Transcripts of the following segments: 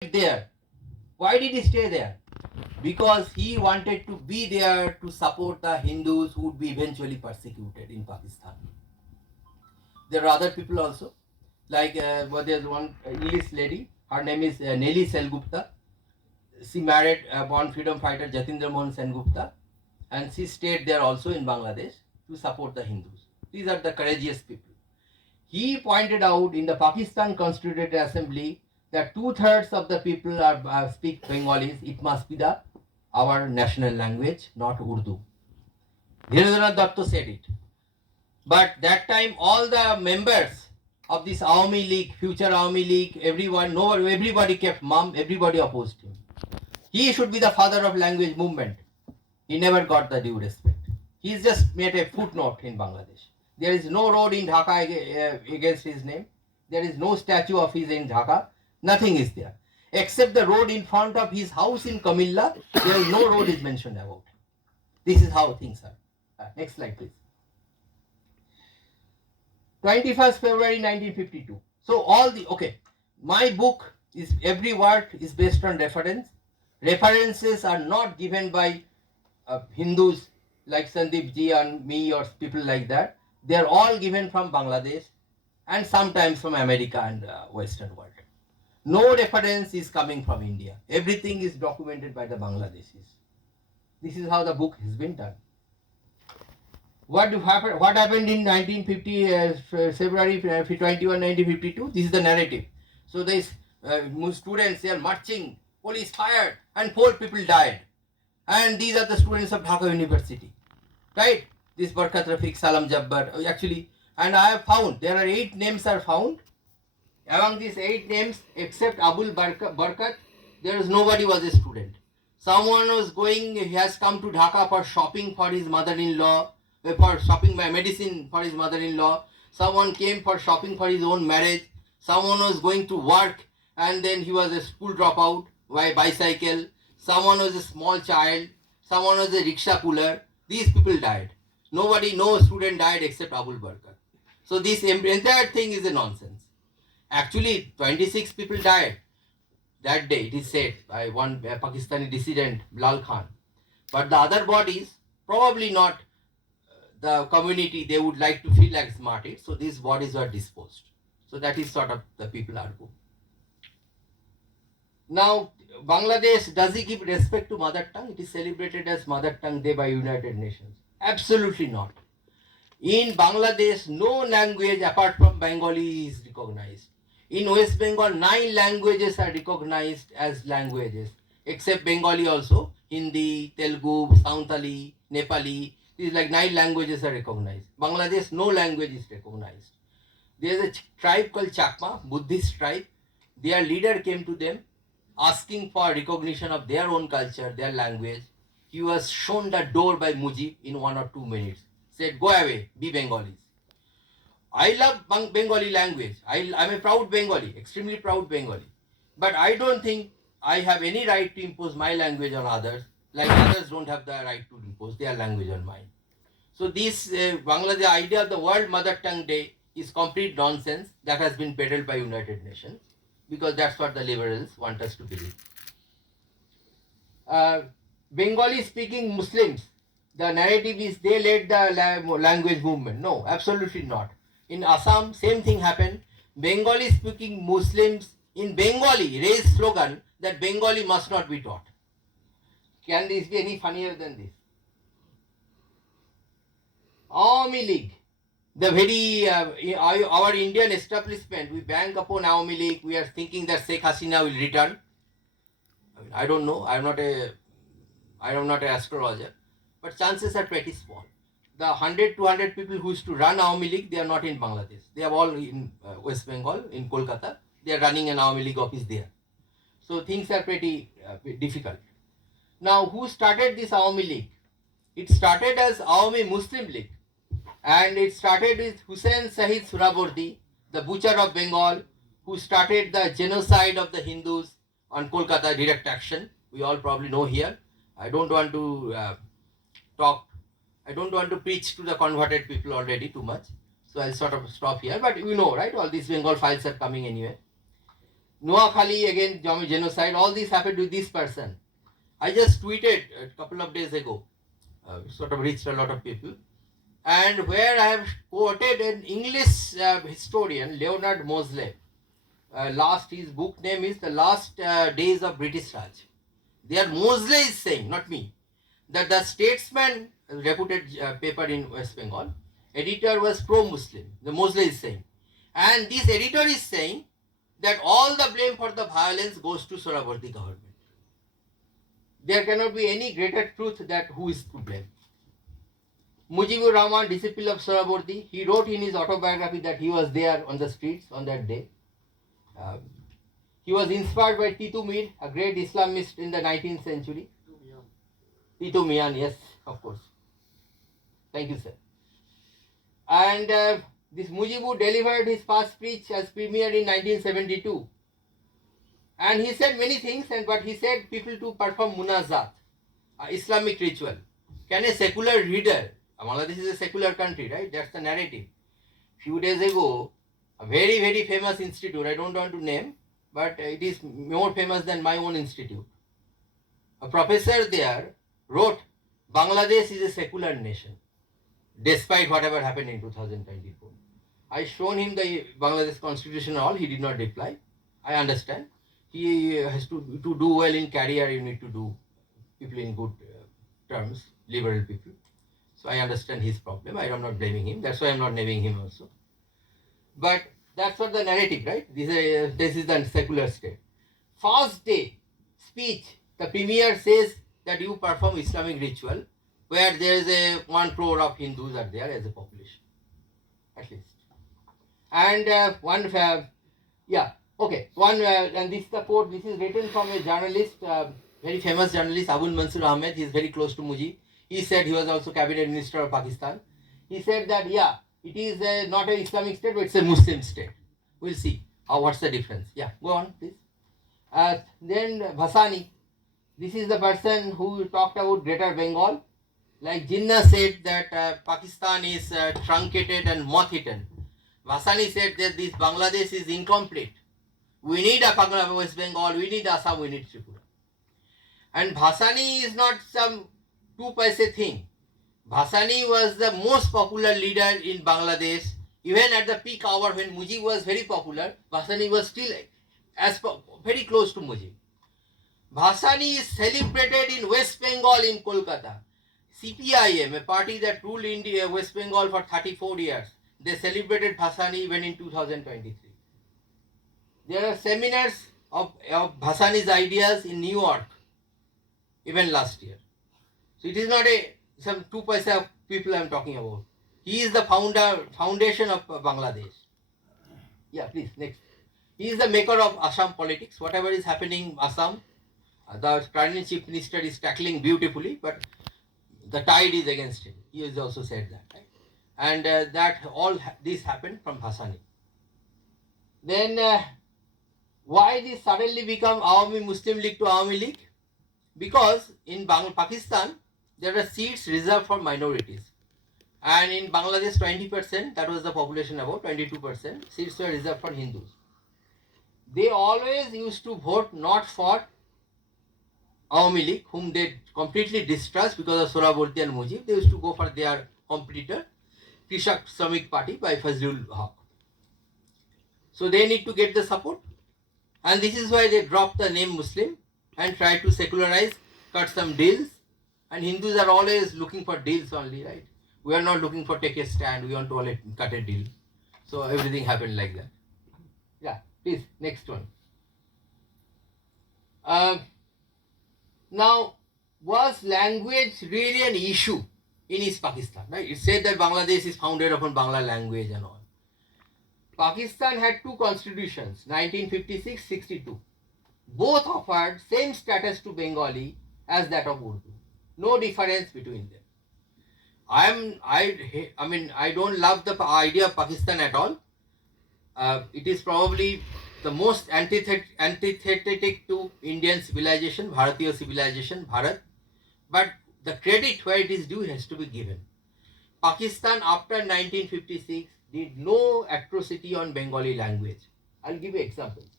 there. Why did he stay there? Because he wanted to be there to support the Hindus who would be eventually persecuted in Pakistan. There are other people also, like there's one English lady. Her name is Nelly Selgupta. She married born freedom fighter Jatindra Mohan Sengupta, and she stayed there also in Bangladesh to support the Hindus. These are the courageous people. He pointed out in the Pakistan Constituent Assembly that 2/3 of the people speak Bengalis. It must be the our national language, not Urdu. Dhirendranath Datta said it. But that time, all the members of this Awami League, future Awami League, everybody kept mum, everybody opposed him. He should be the father of language movement. He never got the due respect. He's just made a footnote in Bangladesh. There is no road in Dhaka against his name. There is no statue of his in Dhaka. Nothing is there. Except the road in front of his house in Kamilla, there is no road is mentioned about. This is how things are. Next slide, please. 21st February 1952. So my book is, every word is based on reference. References are not given by Hindus like Sandeep ji and me or people like that. They are all given from Bangladesh and sometimes from America and Western world. No reference is coming from India. Everything is documented by the Bangladeshis. This is how the book has been done. What happened in 1950, February 21, 1952? This is the narrative. So these students, they are marching, police fired, and 4 people died. And these are the students of Dhaka University, right? This Barkat Rafiq, Salam Jabbar, actually, and I have found, there are 8 names are found. Among these 8 names, except Abul Barkat, there is nobody was a student. Someone was going, he has come to Dhaka for shopping for his mother-in-law, for shopping by medicine for his mother-in-law. Someone came for shopping for his own marriage. Someone was going to work and then he was a school dropout by bicycle. Someone was a small child. Someone was a rickshaw puller. These people died. No student died except Abul Barkat. So this entire thing is a nonsense. Actually, 26 people died that day, it is said, by one Pakistani dissident, Bilal Khan. But the other bodies, probably not the community, they would like to feel like martyrs, so these bodies were disposed. So that is sort of the people argue. Now, Bangladesh, does he give respect to mother tongue? It is celebrated as Mother Tongue Day by United Nations. Absolutely not. In Bangladesh, no language apart from Bengali is recognized. In West Bengal, 9 languages are recognized as languages, except Bengali also, Hindi, Telugu, Santali, Nepali. These like 9 languages are recognized. Bangladesh, no language is recognized. There is a tribe called Chakma, Buddhist tribe. Their leader came to them asking for recognition of their own culture, their language. He was shown the door by Mujib in 1 or 2 minutes. Said, go away, be Bengalis. I love Bengali language. I'm a proud Bengali, extremely proud Bengali. But I don't think I have any right to impose my language on others, like others don't have the right to impose their language on mine. So this Bangladesh idea of the World Mother Tongue Day is complete nonsense that has been peddled by United Nations, because that's what the liberals want us to believe. Bengali speaking Muslims, the narrative is they led the language movement. No, absolutely not. In Assam, same thing happened. Bengali speaking Muslims in Bengali raised slogan that Bengali must not be taught. Can this be any funnier than this? Awami League, the very our Indian establishment, we bank upon Awami League. We are thinking that Sheikh Hasina will return. I don't know. I am not an astrologer, but chances are pretty small. The 100, 200 people who used to run Awami League, they are not in Bangladesh. They are all in West Bengal, in Kolkata. They are running an Awami League office there. So things are pretty difficult. Now, who started this Awami League? It started as Awami Muslim League. And it started with Hussain Sahid Surabordi, the butcher of Bengal, who started the genocide of the Hindus on Kolkata, direct action. We all probably know here. I don't want to I don't want to preach to the converted people already too much. So I'll sort of stop here. But you know, right? All these Bengal files are coming anyway. Noakhali again, genocide. All this happened to this person. I just tweeted a couple of days ago, sort of reached a lot of people, and where I have quoted an English historian, Leonard Mosley. His book name is The Last Days of British Raj. There Mosley is saying, not me, that the Statesman, a reputed paper in West Bengal, editor was pro-Muslim. The Mosley is saying. And this editor is saying that all the blame for the violence goes to Sohrawardy government. There cannot be any greater truth that who is to blame. Mujibur Rahman, disciple of Sohrawardy, he wrote in his autobiography that he was there on the streets on that day. He was inspired by Titu Mir, a great Islamist in the 19th century. Titu Mian, yes, of course. Thank you, sir. And this Mujibur delivered his first speech as premier in 1972. And he said many things, but he said people to perform munazat, Islamic ritual. Can a secular reader, Bangladesh is a secular country, right? That's the narrative. Few days ago, a very, very famous institute, I don't want to name, but it is more famous than my own institute. A professor there wrote, Bangladesh is a secular nation, despite whatever happened in 2024. I shown him the Bangladesh constitution and all, he did not reply. I understand. He has to do well in career, you need to do people in good terms, liberal people. So I understand his problem. I am not blaming him. That's why I'm not naming him also. But that's what the narrative, right? This is the secular state. First day speech, the premier says that you perform Islamic ritual where there is a 1 crore of Hindus are there as a population, at least. And and this is the quote. This is written from a journalist, very famous journalist, Abul Mansur Ahmed. He is very close to Mujib. He said he was also cabinet minister of Pakistan. He said that it is not an Islamic state, but it's a Muslim state. We'll see what's the difference. Yeah, go on, please. Then Bhasani. This is the person who talked about Greater Bengal. Like Jinnah said that Pakistan is truncated and moth-eaten. Bhasani said that this Bangladesh is incomplete. We need a Bangla West Bengal, we need Assam, we need Tripura. And Bhasani is not some 2 paise thing. Bhasani was the most popular leader in Bangladesh. Even at the peak hour when Mujib was very popular, Bhasani was still very close to Mujib. Bhasani is celebrated in West Bengal in Kolkata. CPIM, a party that ruled India, West Bengal for 34 years, they celebrated Bhasani even in 2023. There are seminars of Bhasani's ideas in New York, even last year. So it is not some 2 paisa of people I am talking about. He is the foundation of Bangladesh. Yeah, please, next. He is the maker of Assam politics. Whatever is happening in Assam, the current chief minister is tackling beautifully, but the tide is against him. He has also said that. Right? And that all this happened from Bhasani. Then why this suddenly become Awami Muslim League to Awami League? Because in Pakistan, there are seats reserved for minorities. And in Bangladesh, 20%, that was the population about, 22%, seats were reserved for Hindus. They always used to vote not for Awami League, whom they completely distrust because of Sohrawardy and Mujib. They used to go for their competitor, Krishak Shramik Party by Fazlul Haq. So they need to get the support. And this is why they dropped the name Muslim and try to secularize, cut some deals. And Hindus are always looking for deals only, right? We are not looking for take a stand. We want to cut a deal. So everything happened like that. Yeah, please, next one. Now, was language really an issue in East Pakistan? Right? It said that Bangladesh is founded upon Bangla language and all. Pakistan had 2 constitutions, 1956-62. Both offered same status to Bengali as that of Urdu. No difference between them. I don't love the idea of Pakistan at all. It is probably the most antithetic to Indian civilization, Bharatiya civilization, Bharat. But the credit where it is due has to be given. Pakistan after 1956 did no atrocity on Bengali language. I'll give you examples.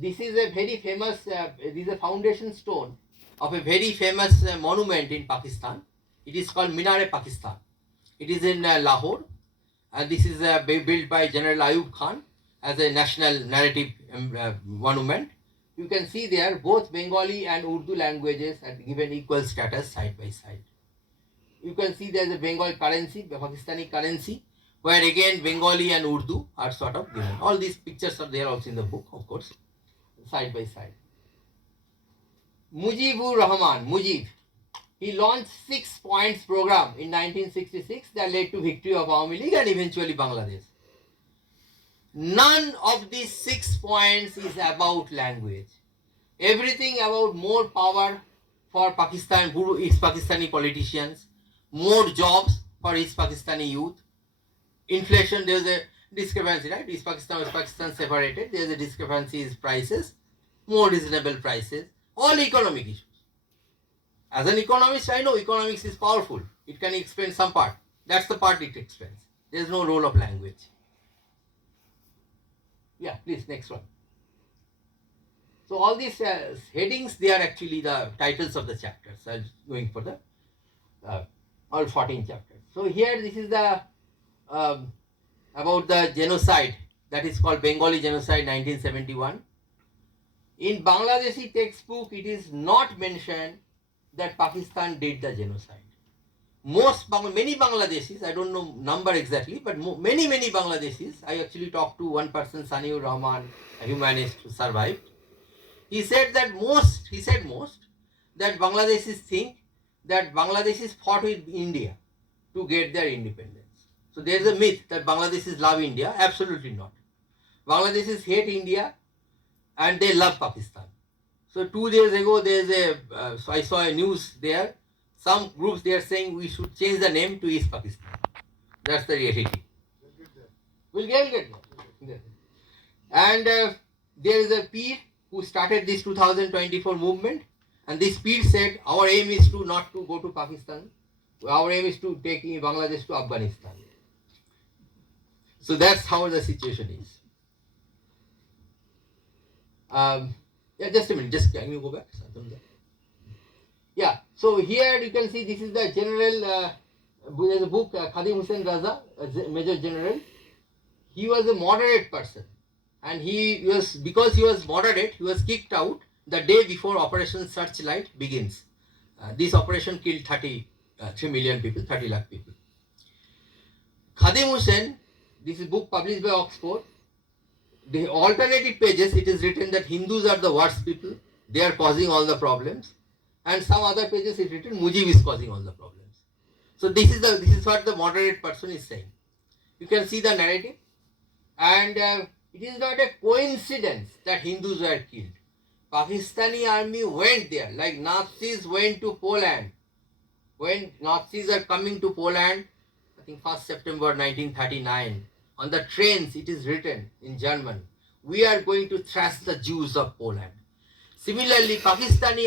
this is a very famous, this is a foundation stone of a very famous monument in Pakistan. It is called Minar-e-Pakistan. It is in Lahore, and this is built by General Ayub Khan as a national narrative monument. You can see there both Bengali and Urdu languages are given equal status side by side. You can see there is a Bengal currency, the Pakistani currency, where again Bengali and Urdu are sort of given. All these pictures are there also in the book, of course, side by side. Mujibur Rahman, Mujib, he launched 6 points program in 1966 that led to victory of Awami League and eventually Bangladesh. None of these 6 points is about language. Everything about more power for Pakistan, East Pakistani politicians, more jobs for East Pakistani youth. Inflation, there is a discrepancy, right? East Pakistan, West Pakistan separated. There is a discrepancy in prices, more reasonable prices, all economic issues. As an economist, I know economics is powerful. It can explain some part. That's the part it explains. There is no role of language. Yeah, please, next one. So all these headings, they are actually the titles of the chapters. I'm going for the all 14 chapters. So here, this is the about the genocide that is called Bengali Genocide 1971. In Bangladeshi textbook, it is not mentioned that Pakistan did the genocide. Many Bangladeshis, I don't know number exactly, but many Bangladeshis, I actually talked to one person, Saniur Rahman, a humanist who survived. He said most, that Bangladeshis think that Bangladeshis fought with India to get their independence. So there is a myth that Bangladeshis love India. Absolutely not. Bangladeshis hate India and they love Pakistan. So 2 days ago, so I saw a news there. Some groups, they are saying we should change the name to East Pakistan. That's the reality. We'll get there. And there is a peer who started this 2024 movement, and this peer said our aim is to not to go to Pakistan. Our aim is to take Bangladesh to Afghanistan. So that's how the situation is. Yeah, just a minute. Can you go back? Yeah. So here you can see this is the general. There's a book, Khadim Hussain Raza, Major General. He was a moderate person, and because he was moderate, he was kicked out the day before Operation Searchlight begins. This operation killed 3 million people, 30 lakh people. Khadim Hussain, this is a book published by Oxford. The alternative pages, it is written that Hindus are the worst people. They are causing all the problems. And some other pages it is written Mujib is causing all the problems. So this is what the moderate person is saying. You can see the narrative. And it is not a coincidence that Hindus were killed. Pakistani army went there, like Nazis went to Poland. When Nazis are coming to Poland, I think 1st September 1939, on the trains it is written in German, we are going to thrash the Jews of Poland. Similarly, Pakistani